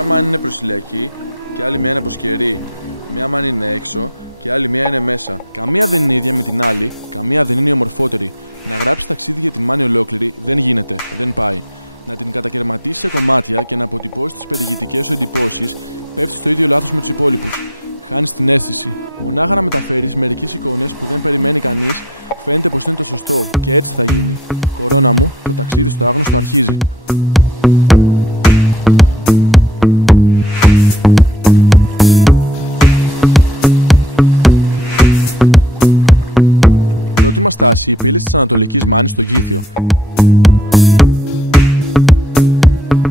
Μία μάνα είναι προσηλιακή και άλλη μία είναι αποσκερή. Μία μάνα είναι έξω και άλλη μία είναι μέσα. Καμία δεν είναι ίδια με την άλλη, καμία δεν είναι η ομορφότερη. Να γράψει ταξίδι για την μάνη ολόκληρη δεν γίνεται, δεν πάει. Να την κατακαιρματίσει σε κομμάτια και να αποτυπώσει τις περιηγητικές σου εντυπώσεις, πέφτει στο ίδιο λάθος με τους υπόλοιπους. Χάνεις την αίσθηση. Μονάχα να μεταφέρεις μερικές εικόνες που δεν περιμένει κανείς, φαίνεται πως είναι το σωστό και έτσι θα γίνει. Κορώνα μου, το ταξίδι στο άγνωστο αρχίζει. Πρώτη μας στάση, οι πύλες της Ανατολικής Μάνης στο Γήθιο.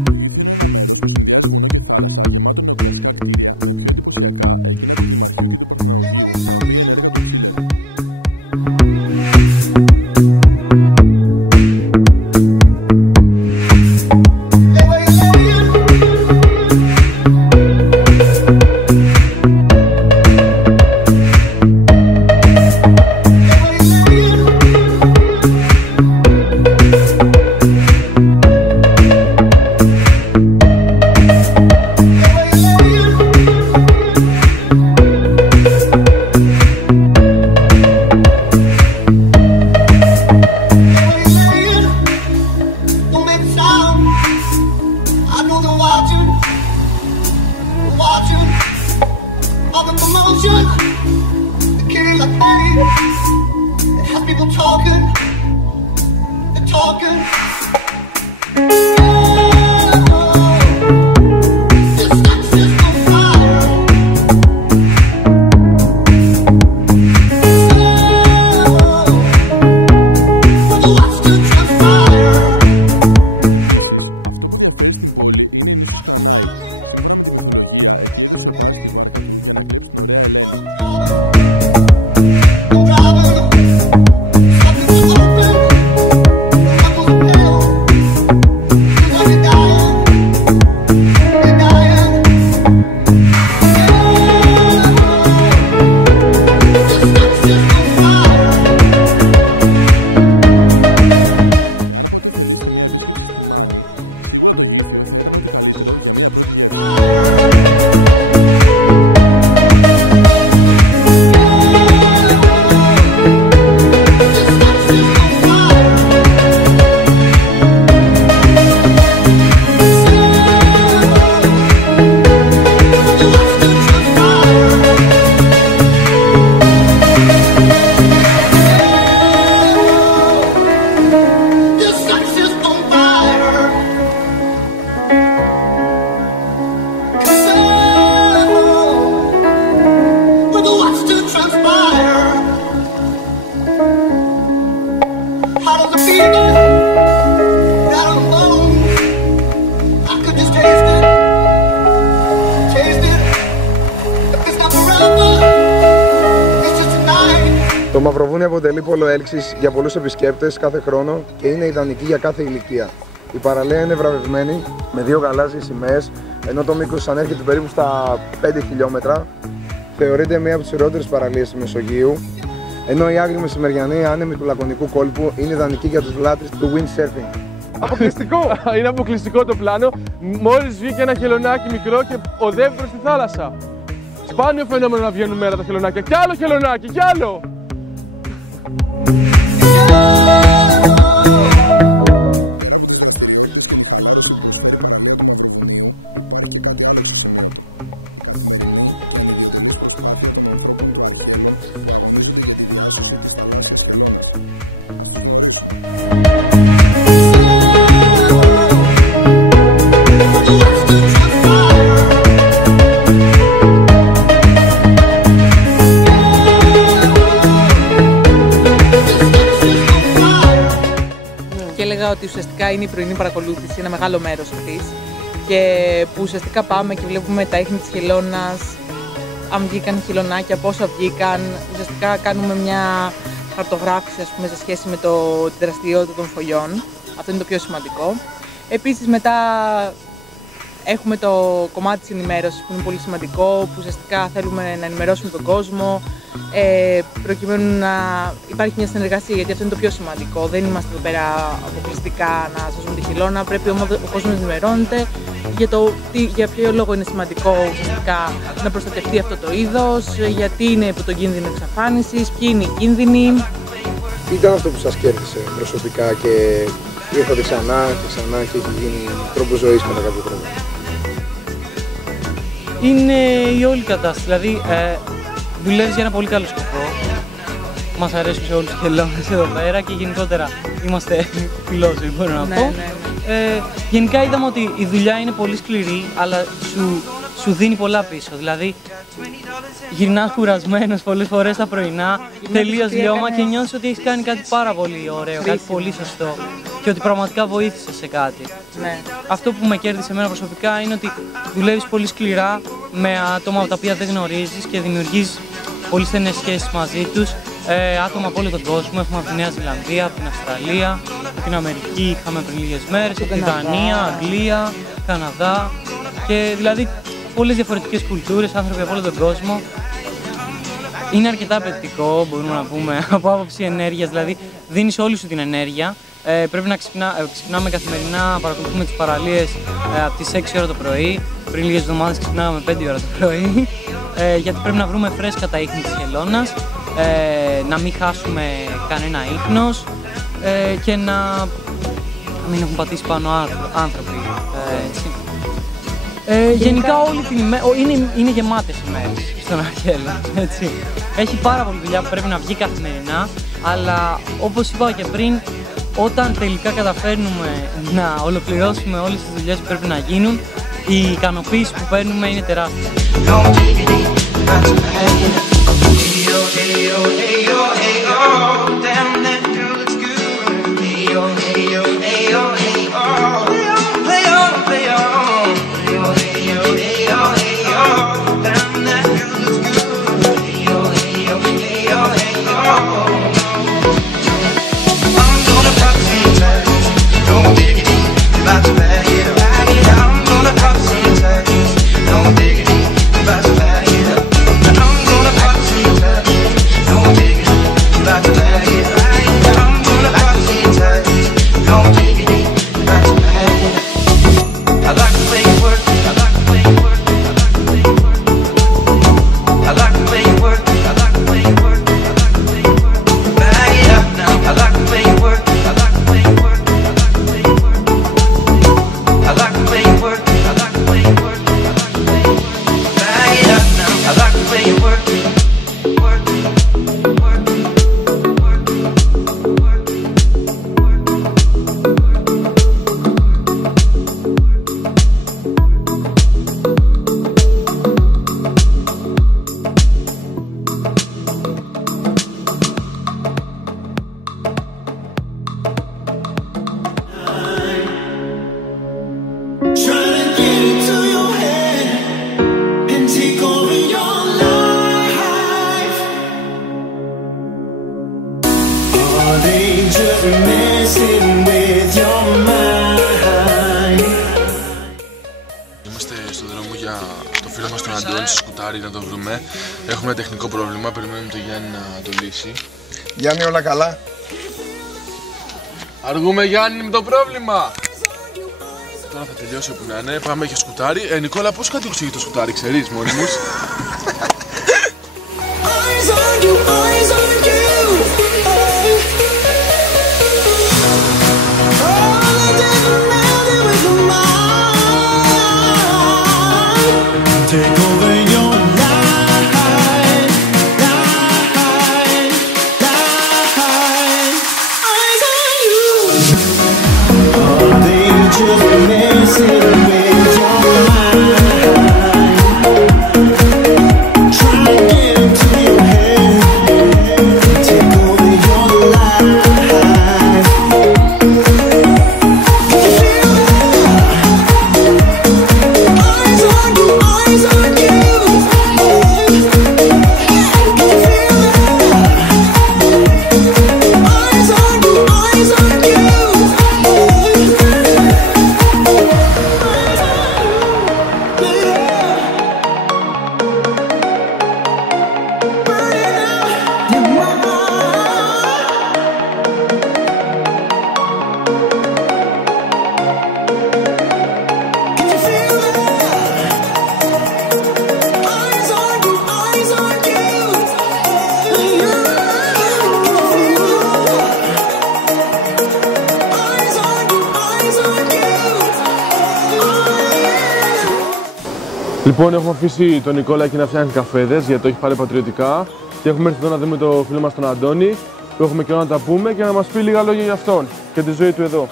Το Γήθιο είναι ένα μέρος που συνδυάζει βουνό και θάλασσα, γεμάτο νεοκλασικά κτίρια, με πιο εντυπωσιακά εκείνα του Δημαρχείου και του Παρθεναγωγείου, τα οποία είναι έργα του Τσίλερ. Αυτό που διαφέρει στην πόλη είναι η νήσος Κρανάη. Σύμφωνα με τη μυθολογία, εκεί έδωσε ο Πάρης τη βάρκα του για να κλέψει την ωραία Ελένη. Αν ποτέ θελήσετε μια επίσκεψη στη Μάνη, σίγουρα το Γήθιο θα ήταν ό,τι καλύτερο για μια πρώτη γεύση. Το Μαυροβούνιο αποτελεί πόλο έλξης για πολλούς επισκέπτες κάθε χρόνο και είναι ιδανική για κάθε ηλικία. Η παραλία είναι βραβευμένη με 2 γαλάζιες σημαίες, ενώ το μήκος ανέρχεται περίπου στα 5 χιλιόμετρα. Θεωρείται μία από τις ωραιότερες παραλίες του Μεσογείου, ενώ η άγρια μεσημεριανή άνεμη του λακωνικού κόλπου είναι ιδανική για τους λάτρεις του windsurfing. Αποκλειστικό! Είναι αποκλειστικό το πλάνο. Μόλις βγήκε ένα χελωνάκι μικρό και οδεύει προς τη θάλασσα. Σπάνιο φαινόμενο να βγαίνουν μέρα τα χελωνάκια. Κι άλλο χελωνάκι, κι άλλο! Πέρα από τις δραστηριότητες και τη χαλάρωση που προσφέρει η παραλία του Μαυροβουνίου, υπάρχει και κάτι άλλο εξωσημείωτο. Η καθημερινή και ανιδιοτελής προσπάθεια των ανθρώπων του Αρχέλων που αγωνίζονται για τη διάσωση της θαλάσσιας χελώνας. Ας τους γνωρίσουμε. Και έλεγα ότι ουσιαστικά είναι η πρωινή παρακολούθηση, ένα μεγάλο μέρος αυτής, και που ουσιαστικά πάμε και βλέπουμε τα ίχνη της χελώνας, αν βγήκαν χελωνάκια, πόσα βγήκαν. Ουσιαστικά κάνουμε μια χαρτογράφηση, ας πούμε, σε σχέση με την δραστηριότητα των φωλιών. Αυτό είναι το πιο σημαντικό. Επίσης μετά Έχουμε το κομμάτι της ενημέρωσης που είναι πολύ σημαντικό, που ουσιαστικά θέλουμε να ενημερώσουμε τον κόσμο, προκειμένου να υπάρχει μια συνεργασία, γιατί αυτό είναι το πιο σημαντικό. Δεν είμαστε εδώ πέρα αποκλειστικά να σώζουμε τη χελώνα, πρέπει ο κόσμος να ενημερώνεται για ποιο λόγο είναι σημαντικό ουσιαστικά να προστατευτεί αυτό το είδος, γιατί είναι υπό τον κίνδυνο εξαφάνισης, ποιοι είναι οι κίνδυνοι. Τι ήταν αυτό που σας κέρδισε προσωπικά και ήρθατε ξανά και έχει γίνει τρόπο ζωής μετά κάποιο χρόνο? Είναι η όλη κατάσταση, δηλαδή δουλεύεις για ένα πολύ καλό σκοπό. Μας αρέσουν σε όλους τους χελώνες εδώ πέρα και γενικότερα είμαστε φιλόσοφοι, μπορώ να πω. Γενικά είδαμε ότι η δουλειά είναι πολύ σκληρή, αλλά σου δίνει πολλά πίσω. Δηλαδή, γυρνάς κουρασμένος πολλές φορές τα πρωινά, τελείως λιώμα και νιώθεις ότι έχεις κάνει κάτι πάρα πολύ ωραίο, κάτι πολύ σωστό και ότι πραγματικά βοήθησες σε κάτι. Ναι. Αυτό που με κέρδισε εμένα προσωπικά είναι ότι δουλεύεις πολύ σκληρά με άτομα τα οποία δεν γνωρίζεις και δημιουργείς πολύ στενές σχέσεις μαζί τους. Άτομα από όλο τον κόσμο, έχουμε από τη Νέα Ζηλανδία, από την Αυστραλία, από την Αμερική είχαμε πριν λίγες μέρες, από τη Δανία, Αγγλία, Καναδά και δηλαδή πολλές διαφορετικές κουλτούρες, άνθρωποι από όλο τον κόσμο. Είναι αρκετά απαιτητικό, μπορούμε να πούμε, από άποψη ενέργειας, δηλαδή δίνεις όλη σου την ενέργεια. Πρέπει να ξυπνάμε καθημερινά, παρακολουθούμε τις παραλίες από τις 6 ώρα το πρωί. Πριν λίγες εβδομάδες ξυπνάγαμε 5 ώρα το πρωί, γιατί πρέπει να βρούμε φρέσκα τα ίχνη της χελώνας, να μην χάσουμε κανένα ίχνος και να μην έχουν πατήσει πάνω άνθρωποι. Γενικά όλη την ημέρα είναι γεμάτες ημέρες στον Αρχέλο, έτσι. Έχει πάρα πολλή δουλειά που πρέπει να βγει καθημερινά, αλλά όπως είπα και πριν, όταν τελικά καταφέρνουμε να ολοκληρώσουμε όλες τις δουλειές που πρέπει να γίνουν, η ικανοποίηση που παίρνουμε είναι τεράστια. Να το βρούμε. Έχουμε τεχνικό πρόβλημα, περιμένουμε τον Γιάννη να το λύσει. Γιάννη, όλα καλά? Αργούμε, Γιάννη, με το πρόβλημα! Τώρα θα τελειώσει όπου να είναι, πάμε για σκουτάρι. Νικόλα, πώς κατοξύγει το σκουτάρι, ξέρεις, μόνιμος? Λοιπόν, έχουμε αφήσει τον Νικόλα εκεί να φτιάχνει καφέδες γιατί το έχει πάρει πατριωτικά και έχουμε έρθει εδώ να δούμε το φίλο μας τον Αντώνη που έχουμε καιρό να τα πούμε και να μας πει λίγα λόγια για αυτόν και τη ζωή του εδώ.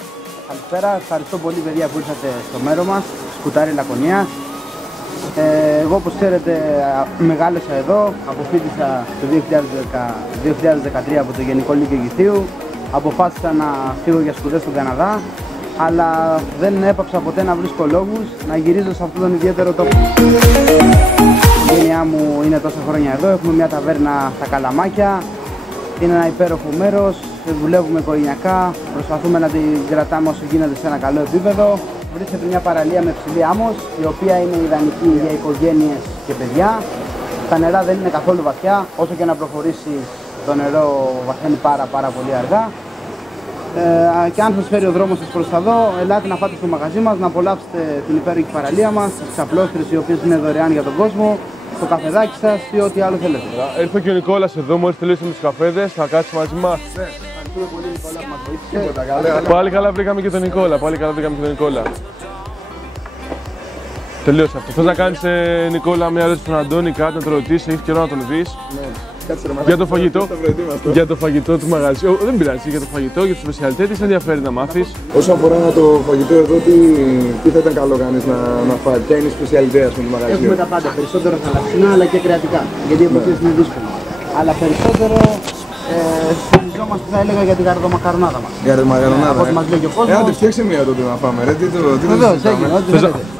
Καλησπέρα, ευχαριστώ πολύ παιδιά που ήρθατε στο μέρο μας, Σκουτάρι Λακωνία. Εγώ όπως ξέρετε μεγάλωσα εδώ, αποφοίτησα το 2013 από το Γενικό Λύκειο Γηθίου. Αποφάσισα να φύγω για σπουδές στον Καναδά, αλλά δεν έπαψα ποτέ να βρίσκω λόγους να γυρίζω σε αυτόν τον ιδιαίτερο τόπο. Η οικογένειά μου είναι τόσα χρόνια εδώ, έχουμε μια ταβέρνα στα Καλαμάκια. Είναι ένα υπέροχο μέρος, δουλεύουμε οικογενειακά, προσπαθούμε να την κρατάμε όσο γίνεται σε ένα καλό επίπεδο. Βρίσκεται μια παραλία με ψηλή άμμος, η οποία είναι ιδανική για οικογένειες και παιδιά. Τα νερά δεν είναι καθόλου βαθιά, όσο και να προχωρήσει το νερό βαθαίνει πάρα πολύ αργά. Και αν σας φέρει ο δρόμος σας προς τα εδώ, ελάτε να πάτε στο μαγαζί μας, να απολαύσετε την υπέροχη παραλία μας, τις ξαπλώστρες οι οποίες είναι δωρεάν για τον κόσμο, το καφεδάκι σας ή ό,τι άλλο θέλετε. Ήρθε και ο Νικόλας εδώ, μόλις τελείωσαμε τους καφέδες, θα κάτσει μαζί μας. Ευχαριστούμε πολύ Νικόλα που μας βοήθησε. Πάλι καλά βρήκαμε και τον Νικόλα, Τελείωσε αυτό. Θες να κάνεις, Νικόλα, μια ερώτηση στον Αντώνη, κάτι να τον ρωτήσεις, έχει καιρό να τον δεις. Για το φαγητό, για το φαγητό του μαγαζιού. Δεν πειράζει, για το φαγητό, για τους σπεσιαλιτέ, τι σε ενδιαφέρει να μάθεις. Όσο αφορά το φαγητό εδώ, τι θα ήταν καλό κανείς να φάει, ποια είναι η σπεσιαλιτέ του μαγαζιού? Έχουμε τα πάντα, περισσότερο θαλασσινά αλλά και κρεατικά, γιατί οι εποχές είναι δύσκολο. Αλλά περισσότερο στηριζόμαστε, θα έλεγα, για την γαρδομακαρονάδα μας. Γαρδομακαρονάδα. Όπως μας λέει και ο κόσμος. Άντε φτιάξε μία τότε να πάμε, ρε, τι το Βεβαίως,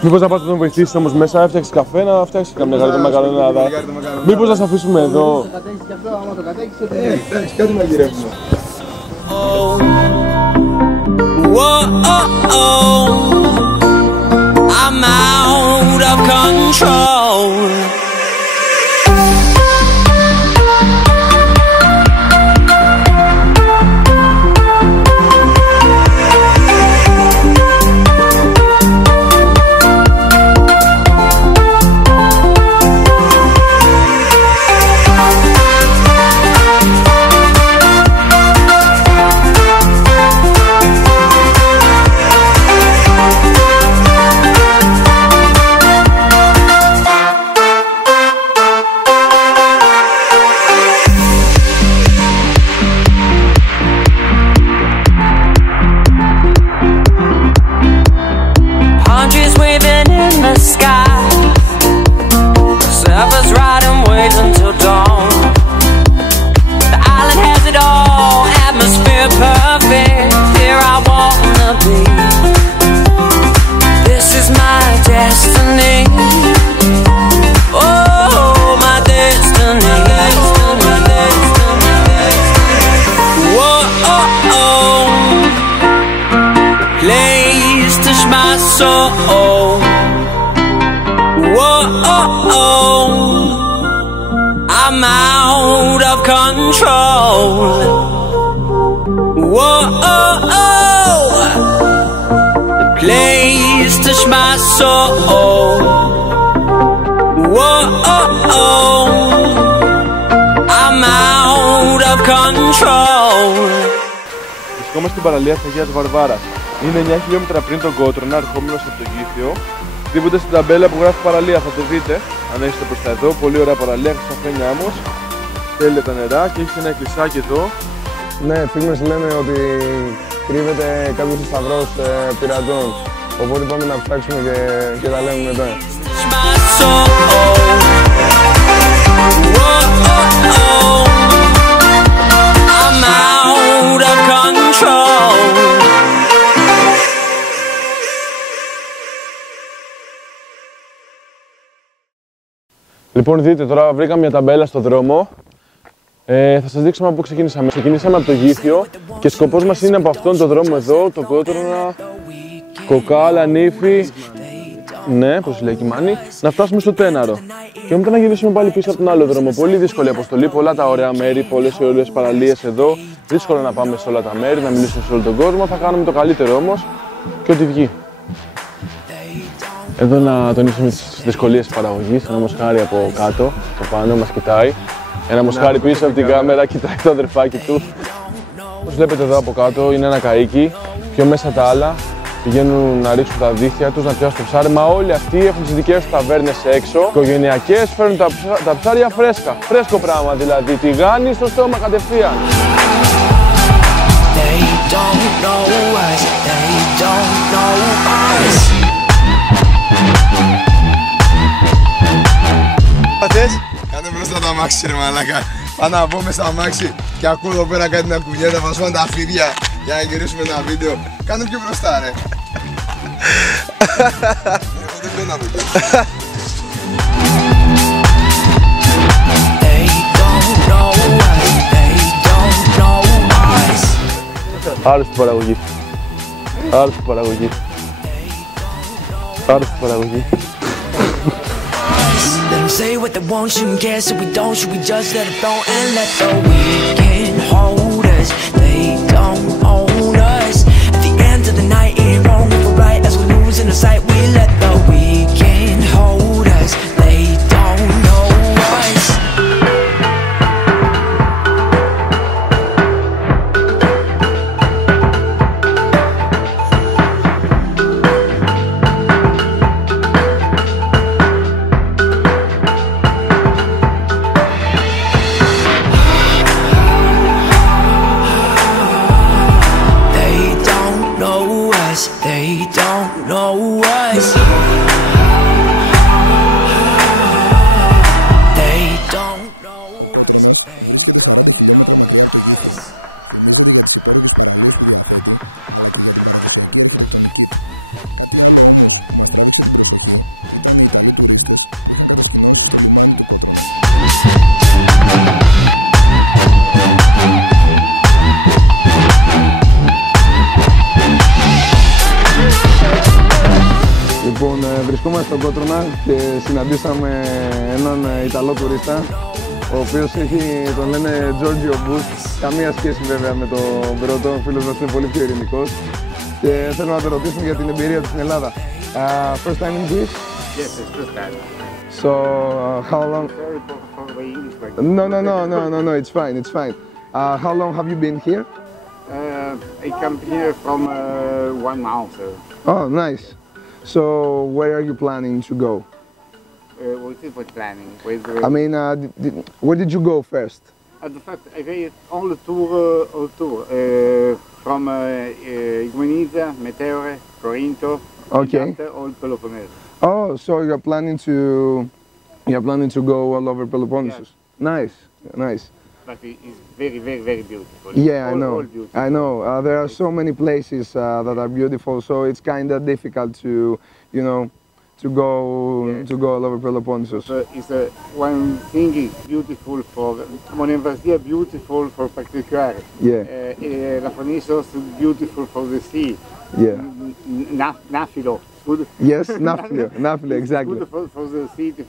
Μήπως να πάτε να τον βοηθήσεις όμως μέσα, έφτιαξες καφέ, να φτιάξεις καμιά γαρδομακαρονάδα. Μήπως να σε αφήσουμε εδώ. Το κατέχεις και αυτό, άμα το κατέχεις, εντάξει, κάτι μαγειρεύουμε. I'm out of control. I'm out of control. Whoa, the place touched my soul. Whoa, I'm out of control. Βρισκόμαστε στην παραλία της Αγίας Βαρβάρας. Είναι 9 χιλιόμετρα πριν τον Κότρονα, ερχόμενος από το Γήθιο. Δίπονται στην ταμπέλα που γράφει παραλία, θα το δείτε. Αν έχετε προς τα εδώ, πολύ ωραία παραλία, έχει καφένια άμμος. Θέλετε τα νερά και έχει ένα εκκλησάκι εδώ. Ναι, φίλοι λένε ότι κρύβεται κάποιος σταυρός πειρατών. Οπότε πάμε να ψάξουμε και τα λέμε μετά. Λοιπόν, δείτε, τώρα βρήκαμε μια ταμπέλα στο δρόμο. Θα σας δείξουμε από πού ξεκινήσαμε. Ξεκινήσαμε από το Γήθιο και σκοπός μας είναι από αυτόν τον δρόμο εδώ, το Κότρονα, Κοκάλα, Νύφη, ναι, πώς λέει Κιμάνη, να φτάσουμε στο Τέναρο. Και μετά να γυρίσουμε πάλι πίσω από τον άλλο δρόμο. Πολύ δύσκολη αποστολή, πολλά τα ωραία μέρη, πολλές ωραίες παραλίες εδώ. Δύσκολο να πάμε σε όλα τα μέρη, να μιλήσουμε σε όλο τον κόσμο. Θα κάνουμε το καλύτερο όμως και ό,τι βγει. Εδώ να τονίσουμε τις δυσκολίες της παραγωγής. Ένα μοσχάρι από κάτω, από πάνω, μας κοιτάει. Ένα μοσχάρι πίσω από την κάμερα, κοιτάει το αδερφάκι του. Όπως βλέπετε εδώ από κάτω είναι ένα καΐκι, πιο μέσα τα άλλα. πηγαίνουν να ρίξουν τα δίχτυα τους, να πιάσουν το ψάρι. Μα όλοι αυτοί έχουν τις δικές τους ταβέρνες έξω, οικογενειακές, φέρνουν τα ψάρια φρέσκα. Φρέσκο πράγμα δηλαδή, τηγάνι στο στόμα κατευθείαν. Κάνε μπροστά το αμάξι ρε μαλάκα. Πάω να πω μες στο αμάξι και ακούω εδώ πέρα κάτι να κουνιέται, βάζω τα φίδια για να γυρίσουμε ένα βίντεο. Κάνε πιο μπροστά ρε. Δεν θέλω να το κάνω. Άρρωστη παραγωγή. Άρρωστη παραγωγή. Άρρωστη παραγωγή. Say what they want, shouldn't care, so we don't. Should we just let it flow and let the weekend hold us? They don't own us. At the end of the night, it ain't wrong if we're right. As we're losing the sight, we let the weekend hold us. They don't know us. Ο Κότρωνας βρίσκεται 40 χιλιόμετρα μακριά από το Γήθιο. Φημίζεται για τις υπέροχες παραλίες που διαθέτει, αλλά και για την παραδοσιακή αρχιτεκτονική του. Κάτι άλλο όμως που μας τράβηξε την προσοχή ήταν οι Ιταλοί τουρίστες που είχαν κατασκηνώσει στο λιμάνι του Κότρωνα. Λοιπόν, βρισκόμαστε στον Κότρωνα και συναντήσαμε έναν Ιταλό τουρίστα, ο οποίος τον λένε Giorgio Bus. Καμία σχέση βέβαια με τον πρώτο, ο φίλος μας είναι πολύ πιο ειρηνικός. Και θέλω να το ρωτήσουμε για την εμπειρία του στην Ελλάδα. First time in Greece? Yes, it's first time. So, how long? Sorry for the English, but No, it's fine, it's fine. How long have you been here? I come here from 1 month. Oh, nice. So, where are you planning to go? What is what planning? I mean, where did you go first? At the fact, I made all tour from Igoumenitsa, Meteore, Corinto, Okay. and after all Peloponnese. Oh, so you're planning to go all over Peloponnesus. Nice, nice. But it's very, very, very beautiful. Yeah, I know. All beautiful. I know. There are so many places that are beautiful, so it's kind of difficult to, you know, to go all over Peloponnesus. It's one thing is beautiful for Monenvasia, beautiful for particular. Yeah. Laphonisos beautiful for the sea. Yeah. Nafilo. Good. Yes, Nafilo, exactly. Good for the city,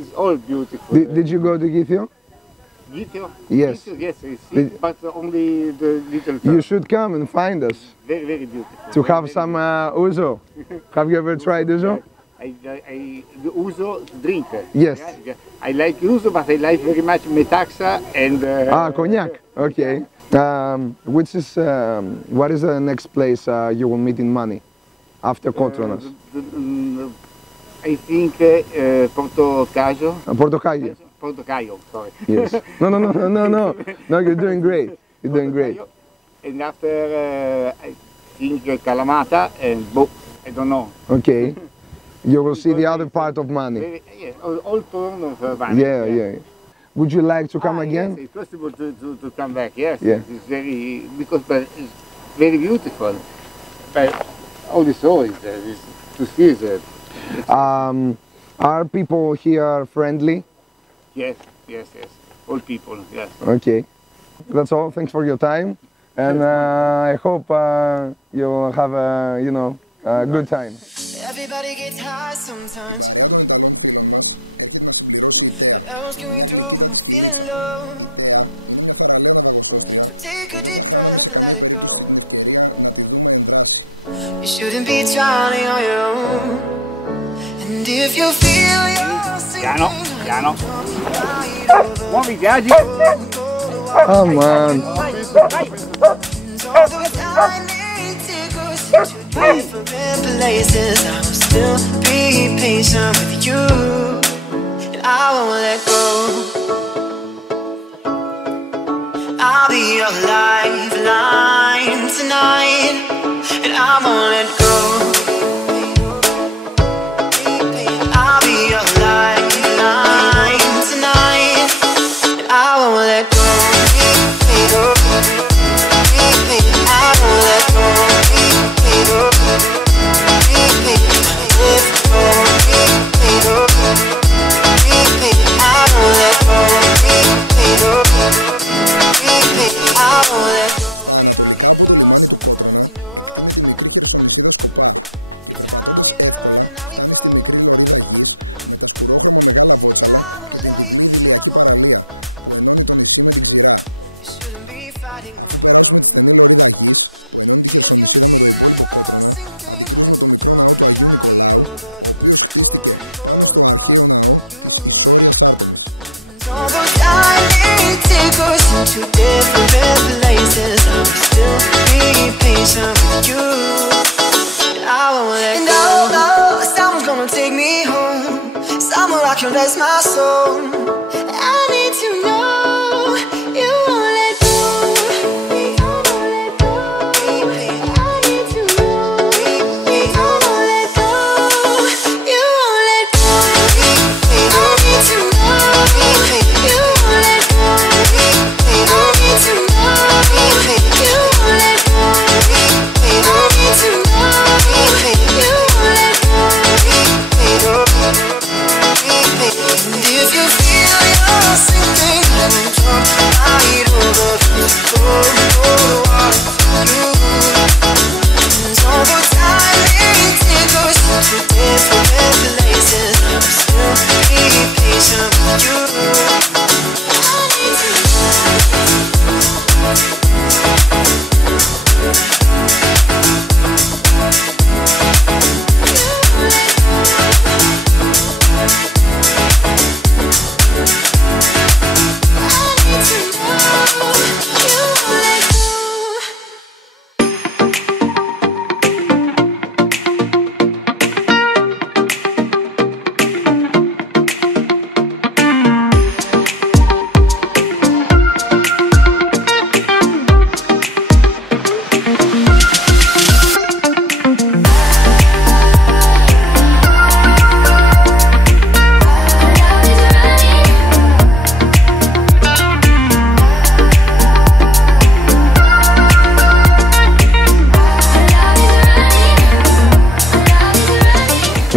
it's all beautiful. Did you go to Githio? Githio? Yes. Githio, yes, I see, but only the little town. You should come and find us Very, very beautiful. to have some ouzo. Have you ever tried ouzo? The ouzo drink. Yes. I like ouzo, but I like very much metaxa and... Cognac. Okay. What is the next place you will meet in Mani after Kotronas? I think Porto Caio. Porto Caio. Porto Caio, sorry. Yes. No, you're doing great. You're doing great. And after I think Kalamata and I don't know. Okay. You will see the other part of Mani. Yes, all turn of Mani. Yeah. Would you like to come again? Yes, it's possible to come back. Yes, Yeah. it's very because it's very beautiful. But all the stories to see that. Are people here friendly? Yes. All people. Yes. Okay. That's all. Thanks for your time, and I hope you'll have a good time. Η παρέα των Ιταλών φίλων μας έρχεται να συμπληρώσει η Τέα, μια γλυκύτατη σκυλίτσα. Η Τέα είναι μια θαραλέα ναυαγοσώστρια που δεν θα χάναμε σε καμία περίπτωση την ευκαιρία να τη δούμε εν δράση. Piano. Muovi piaggi. Oh man. different places, I'll still be patient with you, and I won't let go. I'll be your lifeline tonight, and I won't let go. I'll be your lifeline tonight, and I won't let go. I won't let go. Στα ανατολικά από το λιμάνι του Κότρονα εκτείνεται η μικρή χερσονησίδα Σκοπά και περπατώντας εύκολα φτάνει στη μικρή λωρίδα γης με τα σκουρόχρωμα μεγάλα βότσαλα και την διπλή ιδηλιακή παραλία που ενώνει το νησί με την ξηρά. Αφού περάσουμε τη στενή λωρίδα γης που ενώνει τη χερσονησίδα με το υπόλοιπο Κότρονα, αντικρούζουμε το μικρό ναό του Αγίου Νικολάου, ο οποίος χτίστηκε πάνω στο αρχαίο ναό της Ισόριας Άρτεμις.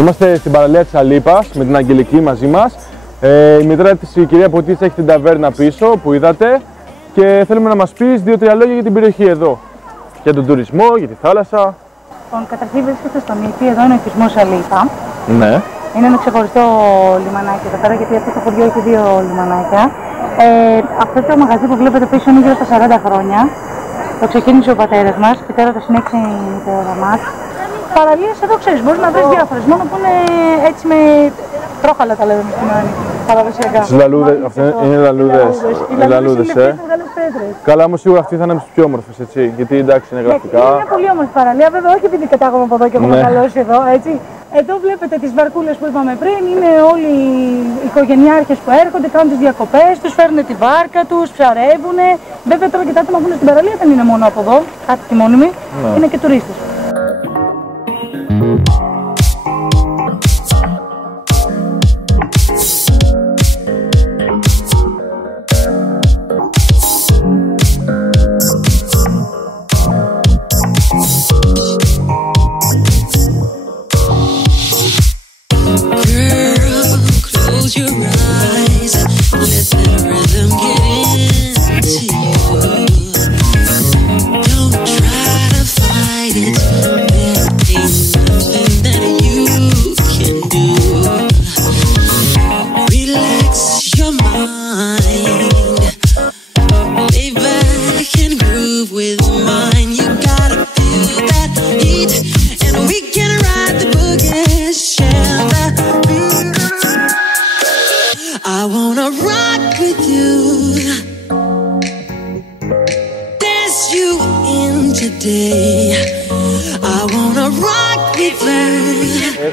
Είμαστε στην παραλία της Αλίπας με την Αγγελική μαζί μας. Η μητέρα της, η κυρία Ποτίτσα, έχει την ταβέρνα πίσω που είδατε και θέλουμε να μας πεις 2-3 λόγια για την περιοχή εδώ. Για τον τουρισμό, για τη θάλασσα. Λοιπόν, καταρχήν βρίσκεται στο νησί, εδώ είναι ο οικισμός Αλίπα. Ναι. Είναι ένα ξεχωριστό λιμανάκι εδώ πέρα, γιατί αυτό το χωριό έχει 2 λιμανάκια. Αυτό το μαγαζί που βλέπετε πίσω είναι γύρω στα 40 χρόνια. Το ξεκίνησε ο πατέρας μας και τώρα το συνέχισε η μητέρα μας. Παραλίες εδώ ξέρεις, μπορείς να βρεις διάφορες, μόνο που είναι έτσι με τρόχαλα τα λέμε στην Άννη, παραδοσιακά. Τις λαλούδες, αυτές είναι λαλούδες. Οι λαλούδες είναι μεγάλες πέτρες. Καλά, όμως σίγουρα αυτή θα είναι από τις πιο όμορφες, έτσι, γιατί εντάξει είναι γραφικά. Είναι μια πολύ όμορφη παραλία, βέβαια όχι επειδή κατάγομαι από εδώ και έχω μεγαλώσει εδώ, έτσι. Εδώ βλέπετε τις βαρκούλες που είπαμε πριν, είναι όλοι οι οικογενειάρχες που έρχονται, κάνουν τις διακοπές τους, φέρνουν τη βάρκα τους, ψαρεύουν. Βέβαια τώρα και τα άτομα που είναι στην παραλία δεν είναι μόνο από εδώ, κάτι μόνιμοι, είναι και τουρίστες. Don't try to fight it.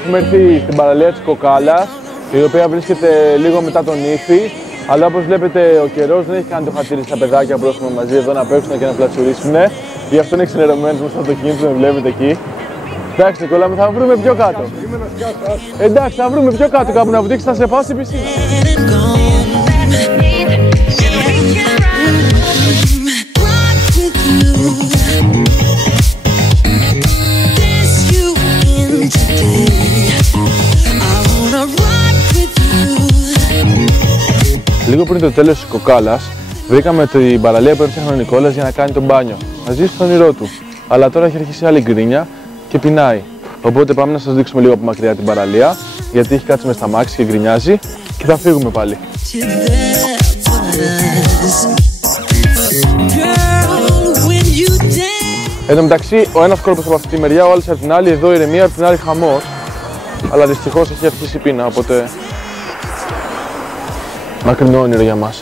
έχουμε έρθει στην παραλία της Κοκάλας, η οποία βρίσκεται λίγο μετά τον Ήφη. Αλλά όπως βλέπετε, ο καιρός δεν έχει κάνει το χατήρι στα παιδάκια που έχουμε μαζί εδώ να παίξουν και να πλατσουρίσουν. Γι' αυτό είναι ξενερωμένοι με στο αυτοκίνητο, με βλέπετε εκεί. Εντάξει, Νικόλα μου, θα βρούμε πιο κάτω. Εντάξει, θα βρούμε πιο κάτω κάπου να βουτήξει, θα σε πάω στην πισίνα. Λίγο πριν το τέλος της Κοκάλας, βρήκαμε την παραλία που έφτιαχνε ο Νικόλας για να κάνει τον μπάνιο. Να ζήσει το όνειρό του. Αλλά τώρα έχει αρχίσει άλλη γκρίνια και πεινάει. Οπότε πάμε να σας δείξουμε λίγο από μακριά την παραλία, γιατί έχει κάτσει μες στα μάξι και γκρινιάζει και θα φύγουμε πάλι. Εν τω μεταξύ, ο ένας κόλπος από αυτή τη μεριά, ο άλλος από την άλλη, εδώ ηρεμία, από την άλλη χαμός. Αλλά δυστυχώς έχει αρχίσει η πείνα, οπότε μακρινό όνειρο για μας.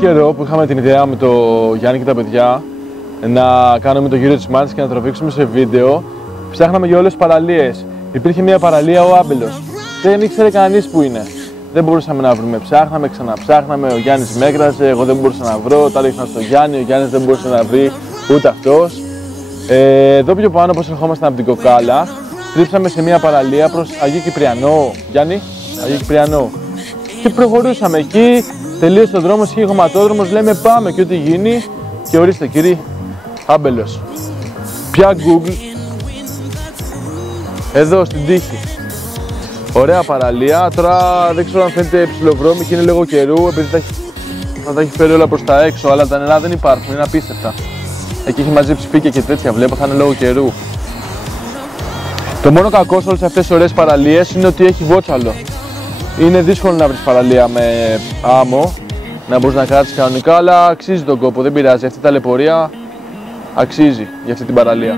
Καιρό που είχαμε την ιδέα με το Γιάννη και τα παιδιά να κάνουμε το γύρο της Μάνης και να τραβήξουμε σε βίντεο, ψάχναμε για όλες τις παραλίες. Υπήρχε μια παραλία, ο Άμπελος. Δεν ήξερε κανείς που είναι. Δεν μπορούσαμε να βρούμε. Ψάχναμε, ξαναψάχναμε. Ο Γιάννης με έκραζε, εγώ δεν μπορούσα να βρω. Τα ρίχνα στο Γιάννη, ο Γιάννης δεν μπορούσε να βρει ούτε αυτός. Εδώ πιο πάνω, όπως ερχόμασταν από την Κοκάλα, στρίψαμε σε μια παραλία προς Αγίου Κυπριανό. Γιάννη, Αγίου Κυπριανό. Και προχωρούσαμε εκεί. Τελείωσε ο δρόμος, είχε χωματόδρομος, λέμε πάμε και ό,τι γίνει. Και ορίστε κύριε, Άμπελος. Πια Google. Εδώ στην τύχη. Ωραία παραλία. Τώρα δεν ξέρω αν φαίνεται ψιλοβρώμη και είναι λίγο καιρού, επειδή θα τα έχει φέρει όλα προς τα έξω, αλλά τα νερά δεν υπάρχουν, είναι απίστευτα. Εκεί έχει μαζέψει πίκια και τέτοια, βλέπω θα είναι λόγω καιρού. Το μόνο κακό σε όλες αυτές τις ωραίες παραλίες είναι ότι έχει βότσαλο. Είναι δύσκολο να βρεις παραλία με άμμο, να μπορείς να κάτσεις κανονικά, αλλά αξίζει τον κόπο, δεν πειράζει. Αυτή η ταλαιπωρία αξίζει για αυτή την παραλία.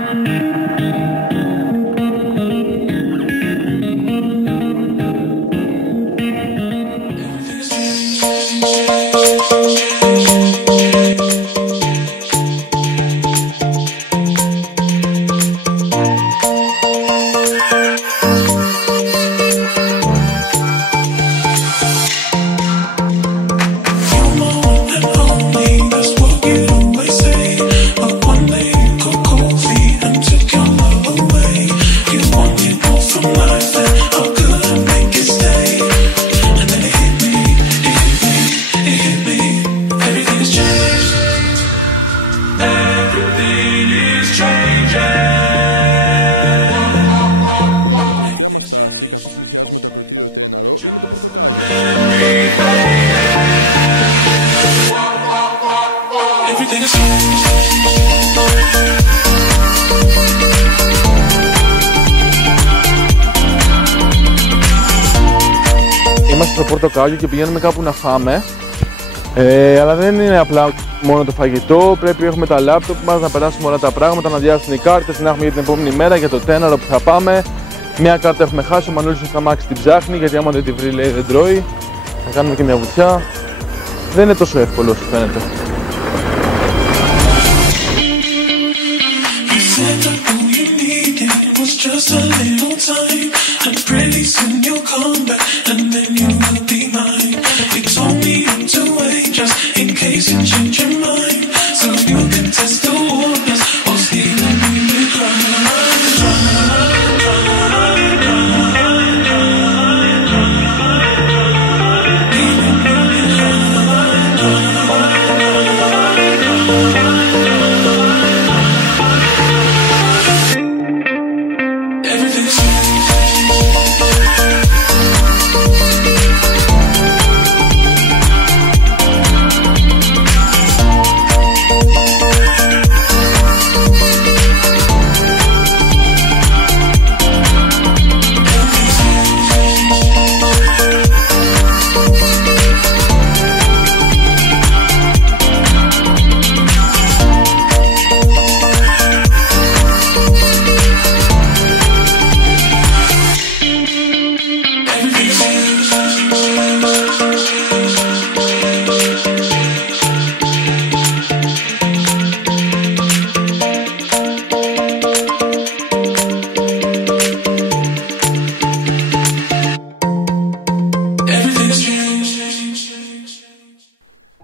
Η τελευταία μας στάση, καθώς πλησιάζουμε το ακροτήριο Τέναρο, είναι το Πορτοκάγιο. Είμαστε στο Πορτοκάγιο και πηγαίνουμε κάπου να φάμε. Αλλά δεν είναι απλά μόνο το φαγητό, πρέπει να έχουμε τα λάπτοπ μας, να περάσουμε όλα τα πράγματα, να διάσουμε οι κάρτες, να έχουμε για την επόμενη μέρα, για το Τέναρο που θα πάμε. Μια κάρτα έχουμε χάσει, ο Μανούλης στο αμάξι την ψάχνει, γιατί άμα δεν τη βρει λέει δεν τρώει. Θα κάνουμε και μια βουτιά. Δεν είναι τόσο εύκολο όσο φαίνεται.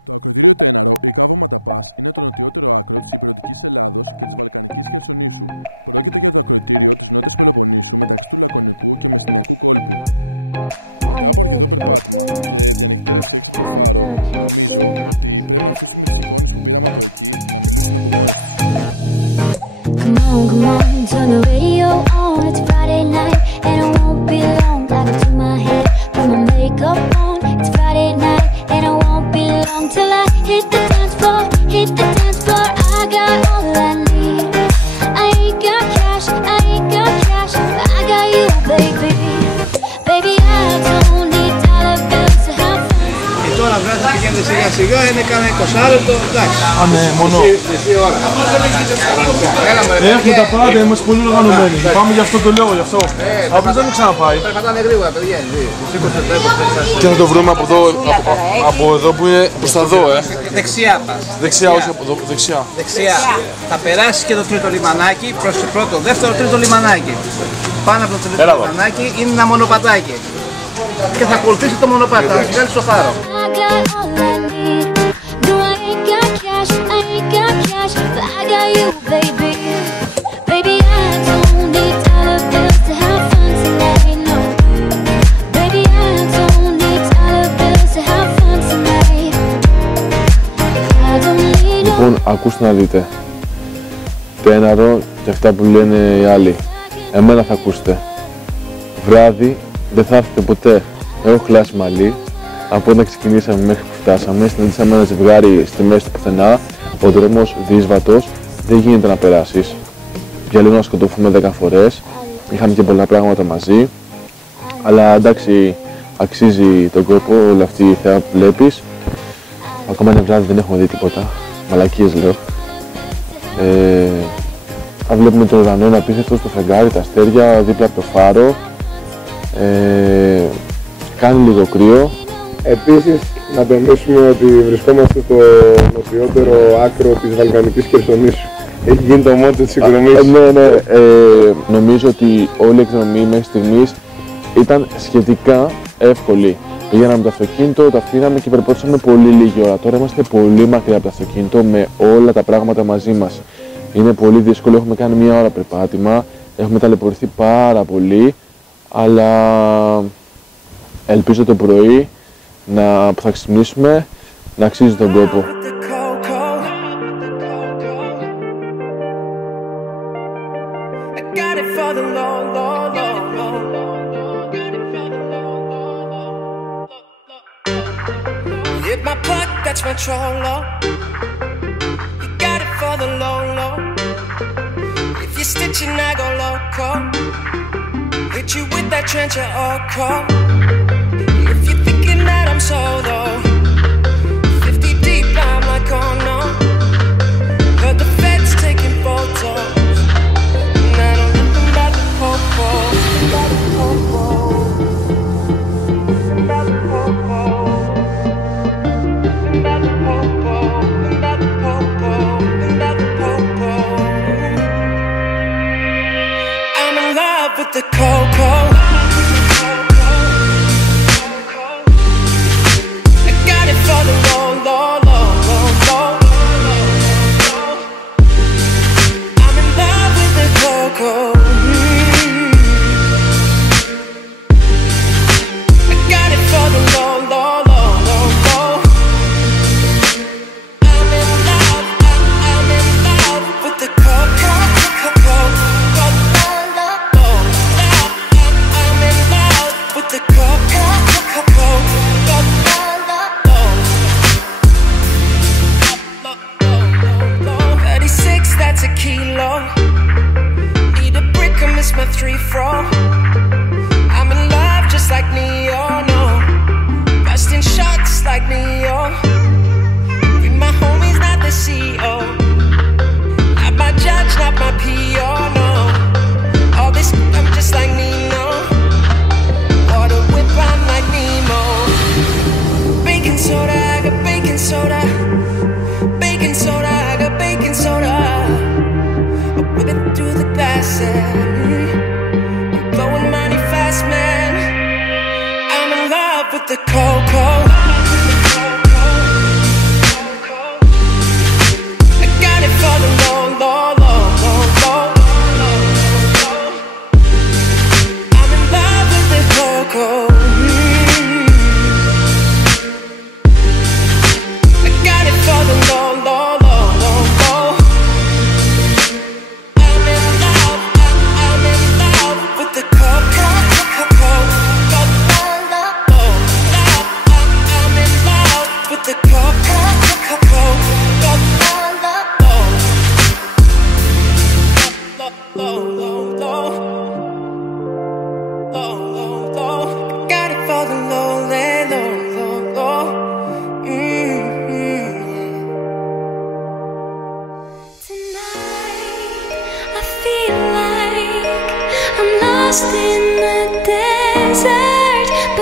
Το ακροτήριο Τέναρο ή Κάβο Ματαπάς είναι το νοτιότερο άκρο της υπηρετικής Ελλάδος και της Βαλκανικής Χερσονήσου. Πρόκειται για το ακροτήριο της Νότιας Πελοποννήσου μεταξύ του Λακωνικού και Μεσσηνιακού κόλπου. Μετά από αρκετό περπάτημα και διανυκτέρευση έξω από το φάρο, νομίζω ότι πρέπει να αφήσουμε τις εικόνες που πήραμε από εκεί να μιλήσουν από μόνες τους. Σιγά είναι κανένα 20 λεπτό, εντάξει. Α, ναι, μόνο. Μισή ώρα. Έχουμε τα πάντα, είμαστε πολύ οργανωμένοι. Πάμε γι' αυτό το λόγο, γι' αυτό. Απλώς δεν μου ξαναπάει. Περπατάνε γρήγορα, παιδιά. Και θα το βρούμε από εδώ που είναι προς τα δω, Δεξιά πας. Δεξιά, όχι από εδώ, δεξιά. Δεξιά. Θα περάσεις και το τρίτο λιμανάκι, προς το πρώτο, δεύτερο, τρίτο λιμανάκι. Πάνω από το τρίτο λιμανάκι είναι ένα μονοπατάκι. Και θα ακολουθήσει το μονοπάτι, θα βγάλεις στο φάρο. Λοιπόν, ακούστε να δείτε. Τέναρο και αυτά που λένε οι άλλοι. Εμένα θα ακούσετε. Βράδυ δεν θα έρθετε ποτέ. Έχω χλάσει μαλλί. Από όταν ξεκινήσαμε μέχρι που φτάσαμε, συναντήσαμε ένα ζευγάρι στη μέση του πουθενά. Ο δρόμος δύσβατος, δεν γίνεται να περάσεις. Για λίγο να σκοτωθούμε 10 φορές. Είχαμε και πολλά πράγματα μαζί. Αλλά εντάξει, αξίζει τον κόπο όλη αυτή η θέα που βλέπεις. Ακόμα είναι βράδυ, δεν έχουμε δει τίποτα. Μαλακίες λέω. Θα βλέπουμε τον ουρανό να πείθεται στο φεγγάρι, τα αστέρια δίπλα από το φάρο. Κάνει λίγο κρύο. Επίσης, να τονίσουμε ότι βρισκόμαστε στο νοτιότερο άκρο της Βαλκανικής Χερσονήσου. Έχει γίνει το μότο της εκδρομής. Ναι. Νομίζω ότι όλη η εκδρομή μέχρι στιγμής ήταν σχετικά εύκολη. Πήγαμε με το αυτοκίνητο, το αφήναμε και περπατήσαμε πολύ λίγη ώρα. Τώρα είμαστε πολύ μακριά από το αυτοκίνητο με όλα τα πράγματα μαζί μας. Είναι πολύ δύσκολο, έχουμε κάνει μία ώρα περπάτημα, έχουμε ταλαιπωρηθεί πάρα πολύ, αλλά ελπίζω το πρωί που θα ξυπνήσουμε να αξίζει τον κόπο.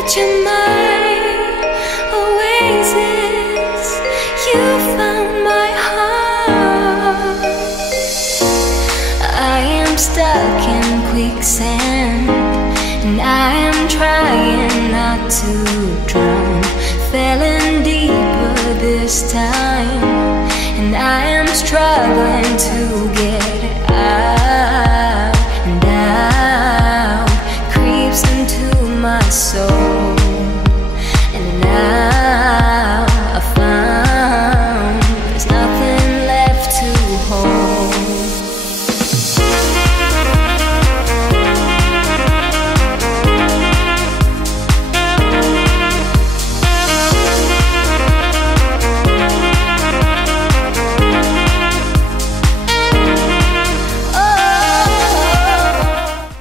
searching my oasis, you found my heart. I am stuck in quicksand, and I am trying not to drown. Fell in deeper this time, and I am struggling to get out. And doubt creeps into my soul, and now I found there's nothing left to hold.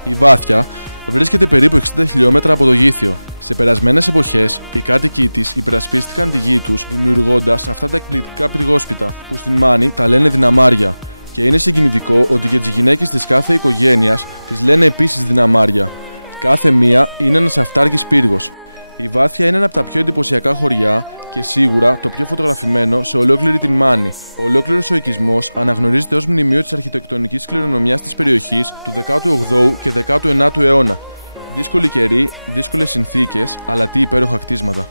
Η Βάθια βρίσκεται περίπου 60 χιλιόμετρα από το Γήθιο. Σε περασμένες εποχές, οι κάτοικοι της υπερασπίστηκαν τη γη τους δημιουργώντας αυτά τα εκπληκτικά πυργόσπιτα, που στην Μάνη τα λένε δυναμάρια. Και είναι συγκινητικό ότι και τις γυναίκες της κάθε οικογένειας τις λένε επίσης δυναμάρια. Κάθε μία είναι ένας αυτάρκης πύργος. Η Βάθια είναι ένα από τα πιο εντυπωσιακά χωριά και σίγουρα το πιο φωτογραφημένο σε ολόκληρη την Μάνη. Ολόκληρος ο οικισμός αναγνωρίζεται ως μνημείο της αρχιτεκτονικής κληρονομιάς της περιοχής του 18ου και 19ου αιώνα. Δύσκολοι καιροί, δύσκολες συνθήκες, αλλά τι υπέροχα κτίσματα.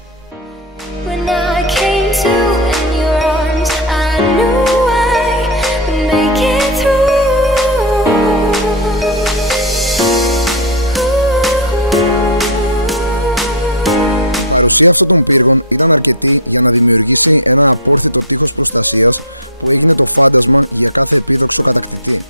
Η παρουσία αυτών των πύργων ήταν αρκετή για να δημιουργήσει ένα απόρθητο τείχος προστασίας που έγινε το φάντασμα για κάθε επίδοξο κατακτητή.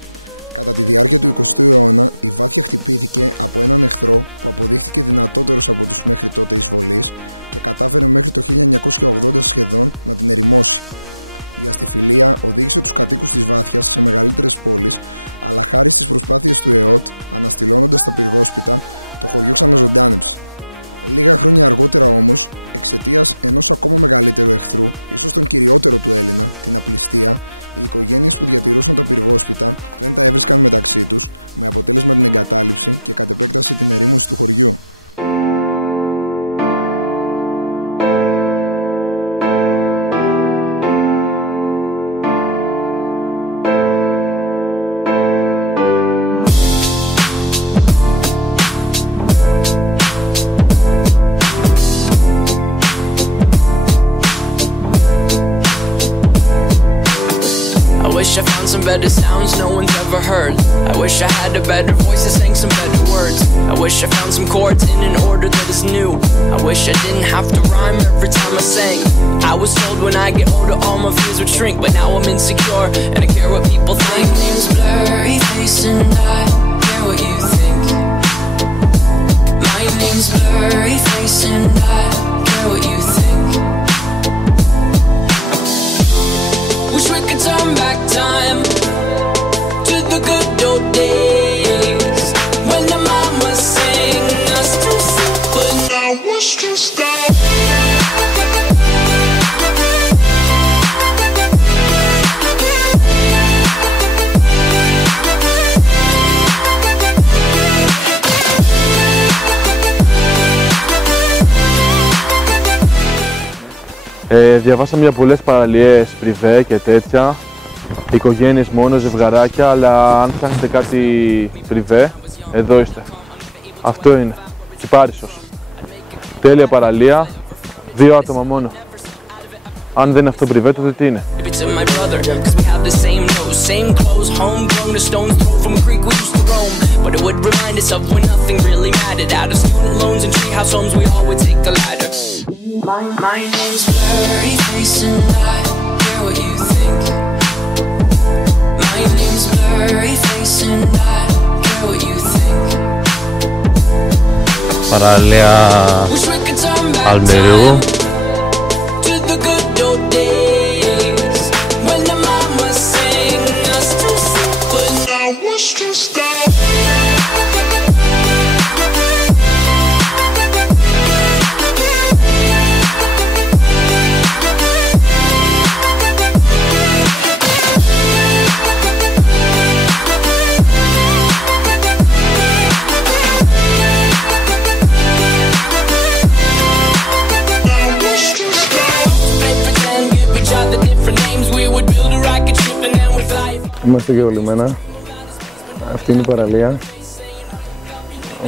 Κατά τη διάρκεια του 20ου αιώνα, η Βάθια χτυπήθηκε από έναν εχθρό που αποδείχθηκε δυνατότερος από τους μέχρι τότε εισβολείς και κατάφερε μέχρι το 1980 σχεδόν να την ερημώσει. Η αστιφιλία οδήγησε τους κατοίκους της Βάθιας σε μεγαλύτερες πόλεις, αλλά χάρη στις προσπάθειες του ΕΟΤ, αναστηλώνοντας τα πυργόσπιτα, το χωριό ξαναζωντάνεψε. Λίγα χρόνια αργότερα όμως, εξαιτίας ενός ακόμα μεγαλύτερου εχθρού, ίσως τον κυριότερο του Έλληνα, την απληστία, οι οικογένειες που διατηρούσαν τα πυργόσπιτα δεν τα έβρισκαν μεταξύ τους, με αποτέλεσμα την εγκατάλειψη και κατ' επέκταση την ερήμωση του χωριού. Better sounds no one's ever heard. I wish I had a better voice that sang some better words. I wish I found some chords in an order that is new. I wish I didn't have to rhyme every time I sang. I was told when I get older all my fears would shrink, but now I'm insecure and I care what people think. My name's Blurry Face and I care what you think. My name's Blurry Face and I care what you think. Wish we could turn back time to the good old days when the mama sang us to sleep, but now it's just us. Διαβάσαμε για πολλές παραλίες πριβέ και τέτοια, οικογένειες μόνο, ζευγαράκια, αλλά αν ψάχνετε κάτι πριβέ, εδώ είστε. Αυτό είναι, Κυπάρισος. Τέλεια παραλία, 2 άτομα μόνο. Αν δεν είναι αυτό πριβέ, τότε τι είναι? My name's Blurry Face and I care what you think. My name's Blurry Face and I care what you think. Παραλία Αλμυρίου. Είμαστε και Λιμένα. Αυτή είναι η παραλία.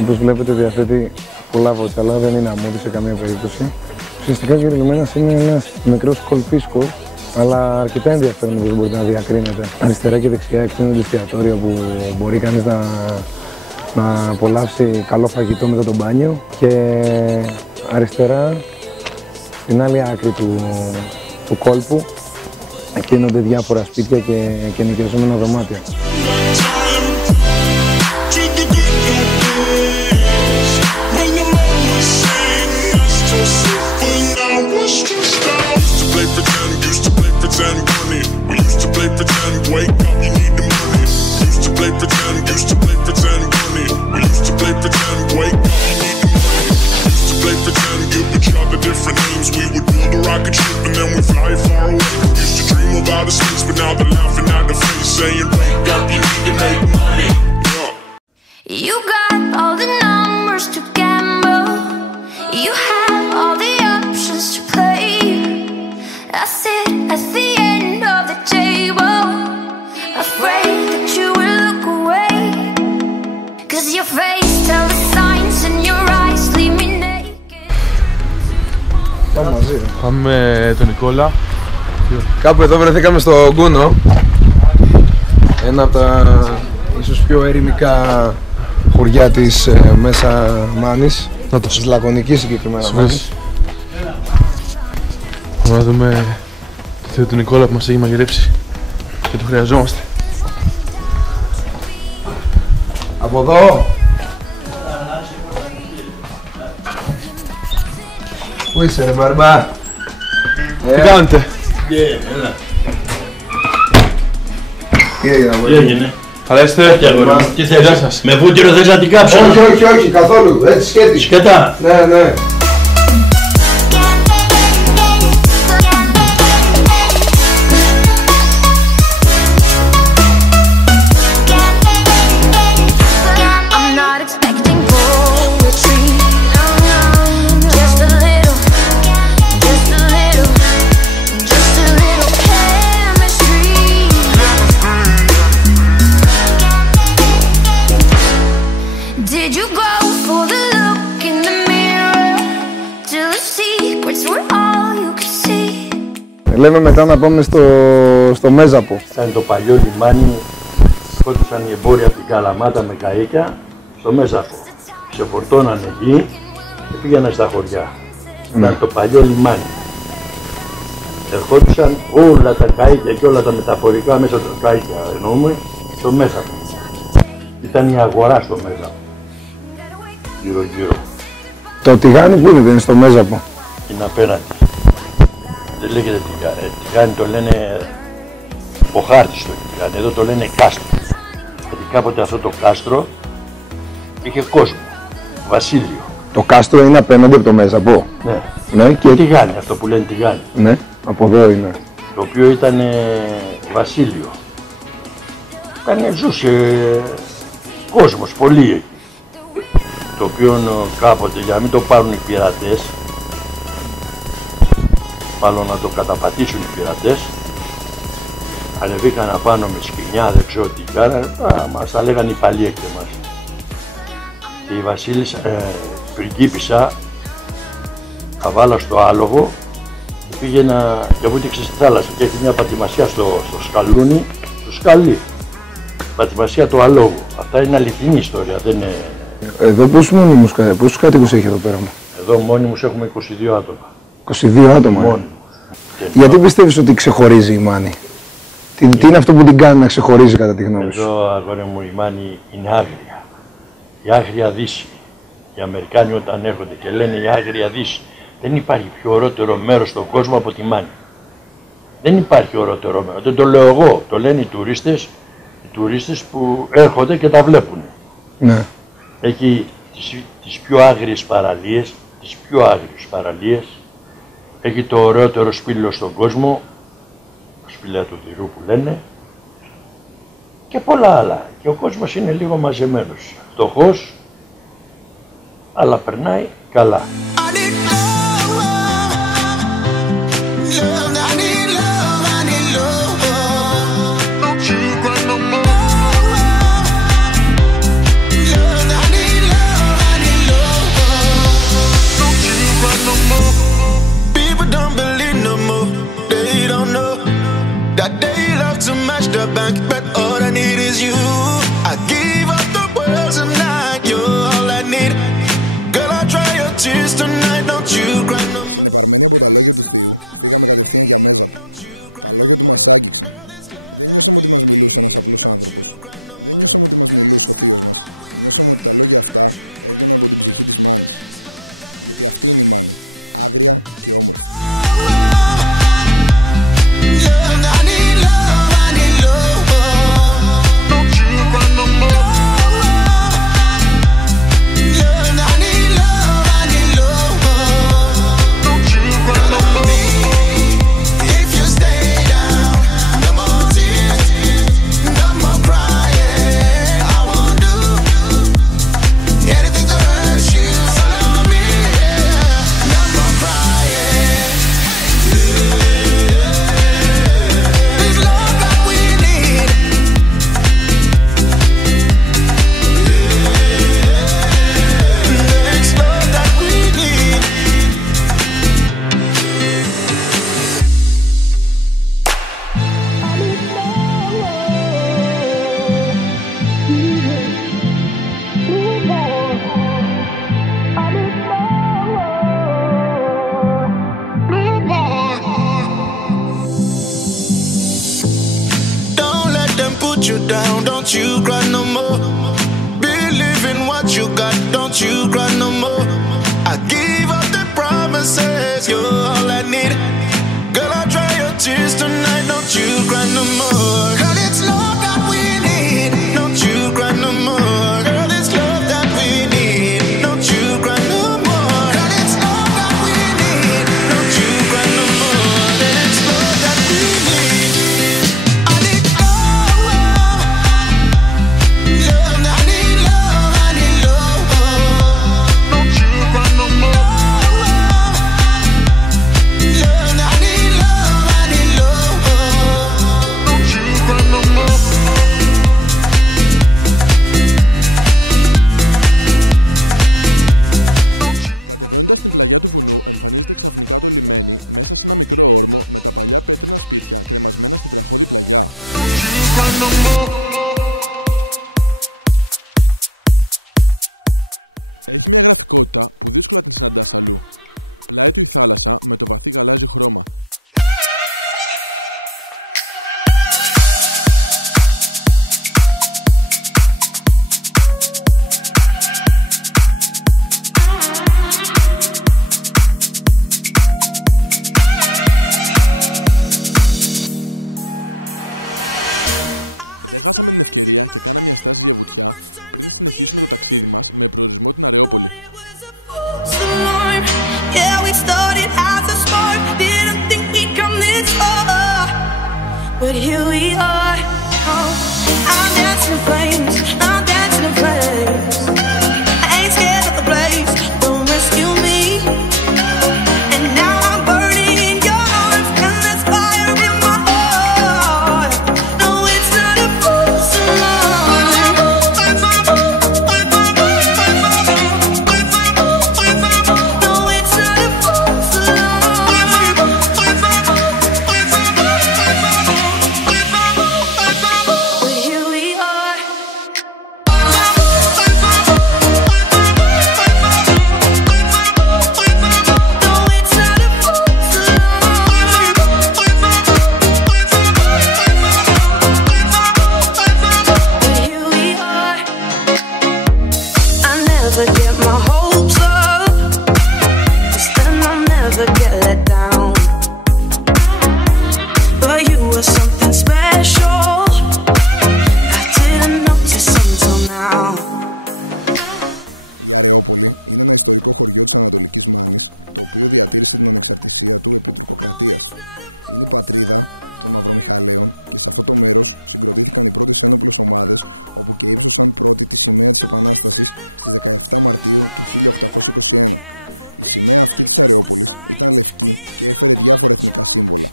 Όπως βλέπετε διαθέτει πολλά βότια, αλλά δεν είναι αμμούδι σε καμία περίπτωση. Ουσιαστικά και ο Λιμένας είναι ένας μικρός κολπίσκος, αλλά αρκετά ενδιαφέρον όπως μπορείτε να διακρίνετε. Αριστερά και δεξιά εκτείνονται εστιατόρια που μπορεί κανείς να απολαύσει καλό φαγητό μετά το μπάνιο, και αριστερά στην άλλη άκρη του κόλπου εκτείνονται διάφορα σπίτια και νοικιαζόμενα δωμάτια. You got all the numbers to gamble. You have all the options to play. I sit at the end of the table, afraid that you will look away. 'Cause your face tells the signs and your eyes leave me naked. Πάμε μαζί. Πάμε τον Νικόλα. Κάπου εδώ βρεθήκαμε στο Γκούνο, ένα από τα ίσως πιο ερημικά χωριά της Μέσα Μάνης, της Λακωνικής συγκεκριμένα Μάνης. Να δούμε το θείο του Νικόλα που μας έχει μαγειρέψει και το χρειαζόμαστε. Από εδώ! Πού είσαι ρε μπαρμπά? Τι κάνετε? Έλα. Τι έγινε από Τι έγινε? Καλά είστε? Τι θες? Με βούτυρο θες να την κάψω? Όχι, καθόλου, έτσι σκέτη. Σκέτα. Ναι. I'm not expecting poetry, just a little chemistry. Did you go for the look in the mirror till the secrets were all you could see? Λέμε μετά να πάμε στο Μέζαπο. Ήταν το παλιό λιμάνι, σκότωσαν οι εμπόροι από την Καλαμάτα με καΐκια στο Μέζαπο. Ξεφορτώνανε εκεί και πήγαιναν στα χωριά. Ήταν το παλιό λιμάνι. Ερχόντουσαν όλα τα καΐκια και όλα τα μεταφορικά μέσα τα καΐκια εννοούμε στο Μέζαπο. Ήταν η αγορά στο Μέζαπο. Γύρω. Το τηγάνι που είναι, δεν είναι στο Μέζαπο? Είναι απέναντι. Δεν λέγεται τηγάνι. Τηγάνι το λένε ποχάρτιστο τηγάνι. Εδώ το λένε κάστρο. Γιατί κάποτε αυτό το κάστρο είχε κόσμο. Βασίλειο. Το κάστρο είναι απέναντι από το Μέζαπο? Ναι. Και τηγάνι, αυτό που λένε τηγάνι. Ναι, από εδώ είναι. Το οποίο ήταν βασίλειο. Ζούσε κόσμος πολύ εκεί. Το οποίο κάποτε, για να μην το πάρουν οι πειρατές, μάλλον να το καταπατήσουν οι πειρατές, ανεβήκαν απάνω με σκοινιά, δεν ξέρω τι κάνανε, μας τα λέγανε οι παλιοί και μας. Και η βασίλισσα, πριγκίπισσα, τα βάλα στο άλογο, πήγαινα και βούτυξε στη θάλασσα και έχει μια πατημασία στο σκαλούνι, στο σκαλί. Πατημασία του αλόγου. Αυτά είναι αληθινή ιστορία, δεν είναι... Εδώ πόσους κάτοικους έχει εδώ πέρα? Εδώ μόνιμους έχουμε 22 άτομα. 22 άτομα. Μόνιμους. Γιατί πιστεύεις ότι ξεχωρίζει η Μάνη? Τι είναι αυτό που την κάνει να ξεχωρίζει κατά τη γνώμη σου? Εδώ, αγόρι μου, η Μάνη είναι άγρια. Η άγρια δύση. Οι Αμερικάνοι όταν έρχονται και λένε η άγρια δύση, δεν υπάρχει πιο ωραιότερο μέρος στον κόσμο από τη Μάνη. Δεν υπάρχει ωραιότερο μέρος. Δεν το λέω εγώ. Το λένε οι τουρίστες που έρχονται και τα βλέπουν. Ναι. Έχει τις πιο άγριες παραλίες, έχει το ωραιότερο σπήλαιο στον κόσμο, το σπήλαιο του Θηρού που λένε, και πολλά άλλα. Και ο κόσμος είναι λίγο μαζεμένος, φτωχός, αλλά περνάει καλά. I need love, Συνεπαρμένοι από τα λόγια του θείου, φύγαμε κατευθείαν για Μέζαπο. Τα λόγια του μας άγγιξαν. Δεν νιώσαμε ότι μας μιλούσε ένας απλός άνθρωπος. Δεν νιώσαμε ότι μας μιλούσε ο θείος μας. Νιώσαμε ότι τα λόγια αυτά έβγαιναν από την ψυχή της Μάνης. Γιατί αυτή είναι η Μάνη, άγρια και όμορφη. Κατεβαίνοντας στην πλαγιά του βουνού, εμφανίζεται ξαφνικά το λιμένι μέσα σε ένα μικρό όρμο με τα παλιά πέτρινα σπίτια κρεμασμένα στη βραχώδη πλαγιά. Έχει μια γραφικότητα που δύσκολα την συναντάς αλλού. Πλάι του η θάλασσα με το βαθύ γαλάζιο χρώμα. Δεν χάσαμε την ευκαιρία και κάναμε μια στάση για βουτιά πριν συνεχίσουμε το ταξίδι μας με προορισμό την Αρεόπολη. Η Αρεόπολη είναι ένα ιστορικό χωριό της Ανατολικής Μάνης, το οποίο διατήρησε την ανεξαρτησία του επί τουρκοκρατίας. Είναι η πατρίδα των Μαυρομιχαλαίων και σε αυτό το μέρος συγκροτήθηκαν οι πρώτες ένοπλες ομάδες, όπου και ύψωσαν πρώτη τη σημαία της Επανάστασης στις 17 Μαρτίου του 1821. Η σημαία αυτή της Αρεόπολης ήταν λευκή και έφερε διάφορα εθνικά σύμβολα.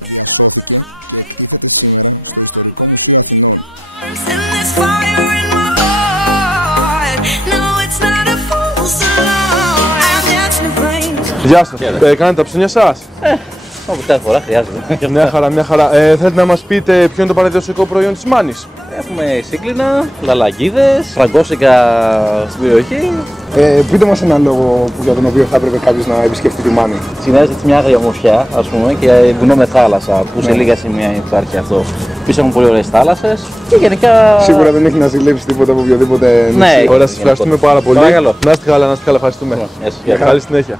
Διασώθηκε και εκτίθεται σήμερα στο Ιστορικό Μουσείο Αθηνών. Γεια σας. Κάνετε τα ψώνια σας? Όπως κάθε φορά χρειάζεται. Μια χαρά, μια χαρά. Θέλετε να μας πείτε ποιο είναι το παραδοσιακό προϊόν της Μάνης? Έχουμε σύγκλινα, λαλαγίδες, φραγκόσικα στην περιοχή. Πείτε μας έναν λόγο για τον οποίο θα έπρεπε κάποιος να επισκεφτεί τη Μάνη. Συνέζεται μια άγρια ομορφιά, ας πούμε, και βουνό με θάλασσα, που σε λίγα σημεία υπάρχει αυτό. Πίσω έχουν πολύ ωραίες θάλασσες και γενικά. Σίγουρα δεν έχει να ζηλέψει τίποτα από οποιοδήποτε νησί. Ναι, Ωραία, σας ευχαριστούμε πάρα πολύ. Παρακαλώ. Να είστε καλά, ευχαριστούμε. Καλή συνέχεια.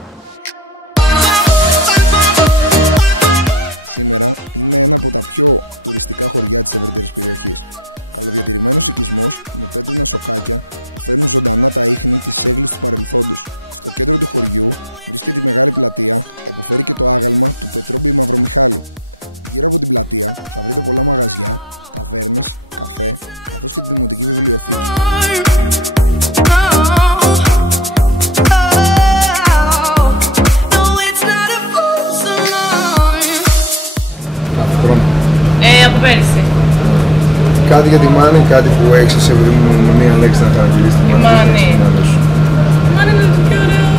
Σήμερα είναι ένα από τα πιο τουριστικά χωριά της ευρύτερης περιοχής. Καλοδιατηρημένος οικισμός με πέτρινα σοκάκια που φέρνουν ζωντανά τα ίχνη της έγκλης του παρελθόντος. Στο κέντρο του χωριού βρίσκεται η μεγάλη πλατεία όπου φέρει και το άγαλμα του Πετρόμπι Μαυρομιχάλη. Γύρω από την πλατεία θα βρείτε πολλά μαγαζιά, ταβέρνες, καφέ καθώς και τη δημοτική βιβλιοθήκη. Από πέρυσι. Κάτι για τη Μάνη, κάτι που έχεις σε μία λέξη να χαρακτηρίσει τη Μάνη. Η Μάνη είναι το πιο ωραίο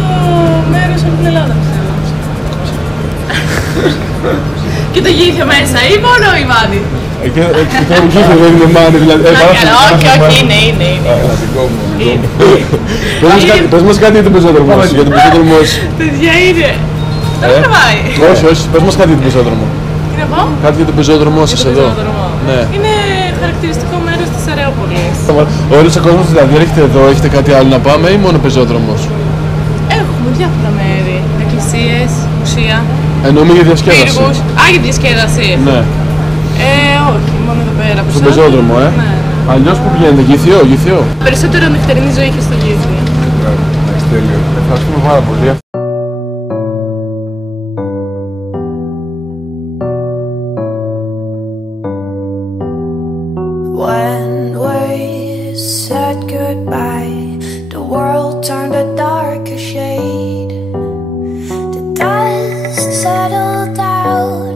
μέρος από την Ελλάδα, πιστεύω. Και το γήθιο μέσα, ή μόνο η Μάνη. Το γήθιο δεν είναι Μάνη, δηλαδή. Όχι, είναι. Πες μας κάτι για τον πεζόδρομο σου. Παιδιά, είναι. Δεν τραβάει. Όχι, πες μας κάτι για τον πεζόδρομο. Κάτι για τον πεζόδρομό σας εδώ. Ναι. Είναι χαρακτηριστικό μέρος της Αρεόπολης. Όλος ο κόσμος δηλαδή έρχεται εδώ, έχετε κάτι άλλο να πάμε ή μόνο πεζόδρομος? Έχουμε διάφορα μέρη. Εκκλησίες, μουσεία. Εννοούμε για διασκέδαση. Πύργους. Για διασκέδαση. Ναι. Όχι, μόνο εδώ πέρα. Στον πεζόδρομο, Ναι. Αλλιώς που πηγαίνετε, Γήθιο. Περισσότερο νυχτερινή ζωή και στο Γήθιο. Ευχαριστούμε πάρα πολύ. When we said goodbye, the world turned a darker shade. The dust settled down,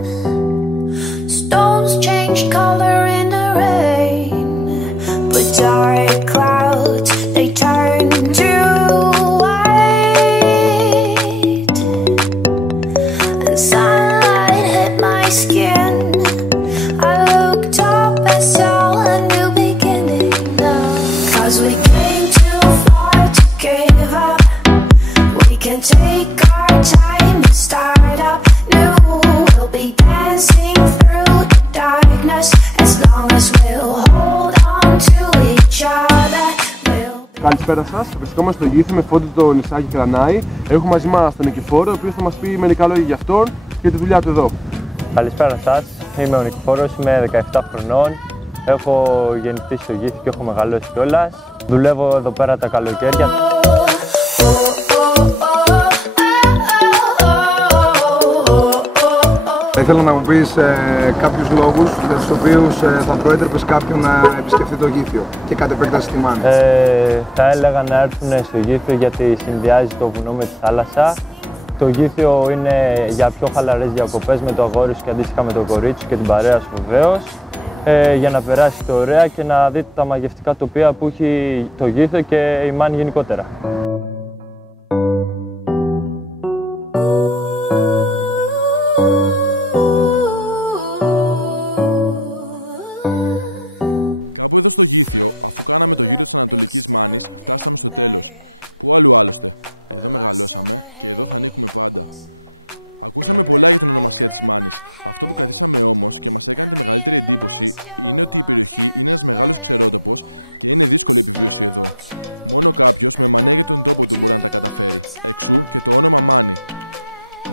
stones changed color in the rain, but dark clouds, they turned to white, and sunlight hit my skin. I looked up and saw a new beginning now. 'Cause we came too far to give up. We can take our time and start up new. We'll be dancing through the darkness as long as we'll hold on to each other. Καλησπέρα σας. Βρισκόμαστε στο Γήθιο με Φώτη το νησάκι Κρανάη. Έχουμε μαζί μας τον Νικηφόρο, ο οποίος θα μας πει μερικά λόγια για αυτόν και τη δουλειά του εδώ. Καλησπέρα σας. Είμαι ο Νικηφόρος, είμαι 17 χρονών. Έχω γεννηθεί στο Γήθιο και έχω μεγαλώσει κιόλας. Δουλεύω εδώ πέρα τα καλοκαίρια. Ήθελα να μου πεις κάποιους λόγους για τους οποίους θα προέτρεπες κάποιον να επισκεφτεί το Γήθιο και κατ' επέκταση τη Μάνη. Θα έλεγα να έρθουν στο Γήθιο γιατί συνδυάζει το βουνό με τη θάλασσα. Το Γήθιο είναι για πιο χαλαρές διακοπές με το αγόρι σου και αντίστοιχα με το κορίτσι σου και την παρέα σου βεβαίως. Για να περάσετε ωραία και να δείτε τα μαγευτικά τοπία που έχει το Γήθιο και η Μάνη γενικότερα. Κάπου εδώ στο Γήθιο, αφού κάναμε το γύρο της Ανατολικής Μάνης, φτάσαμε στο τέλος. Πού αλλού άλλωστε. Εδώ μεγαλώσαμε και εδώ θα ανήκουμε πάντα. Ακούσαμε πολλά για την ονομασία της Μάνης. Αυτό που κρατήσαμε όμως και μας έκανε τη μεγαλύτερη εντύπωση είναι ότι η περιοχή είναι ένας μεγάλος ξερότοπος και είναι δύσκολη η επιβίωση εδώ. Μόνο κάποιος με μανία για τον τόπο του μπορεί να τα καταφέρει. Εξού και το όνομα Μάνη.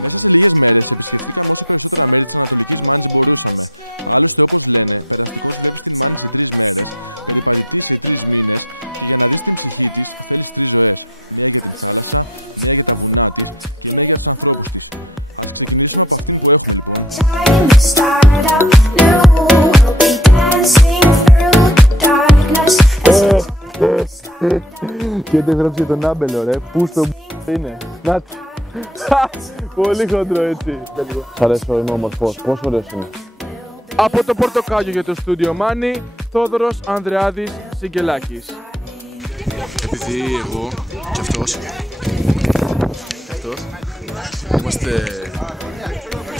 Μέσα σε λίγες μέρες επισκεφτήκαμε όσο περισσότερα μέρη της Ανατολικής Μάνης μπορούσαμε. Άλλωστε, όπως λένε, περαστικός βλέπεις την Μάνη σε 3 μέρες, περιπατητής σε 3 μήνες και για να δεις την ψυχή της θέλεις 3 ζωές. Μία για την θάλασσα, μία για τα βουνά της και μία για τους ανθρώπους της. Ας ξεκινήσουμε από αυτήν που έχουμε λοιπόν. Και το έγραψε τον Άμπελο, ρε. Πού στο είναι. Να. Πολύ χοντρό έτσι. Σ' αρέσει, είμαι όμορφος. Πόσο ωραίος είναι. Από το Πορτοκάλιο για το στούντιο Μάνη, Θόδωρος Ανδρεάδης Σιγκελάκης. Επειδή εγώ και αυτός είμαστε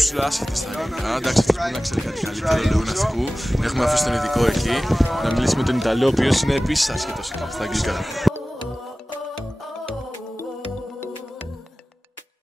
ψηλά άσχετοι στα αγγλικά. Εντάξει, αυτός μπορεί να ξέρει κάτι καλύτερο λόγω ναυτικού. Έχουμε αφήσει τον ειδικό εκεί να μιλήσει με τον Ιταλό, ο οποίος είναι επίσης άσχετος στα αγγλικά.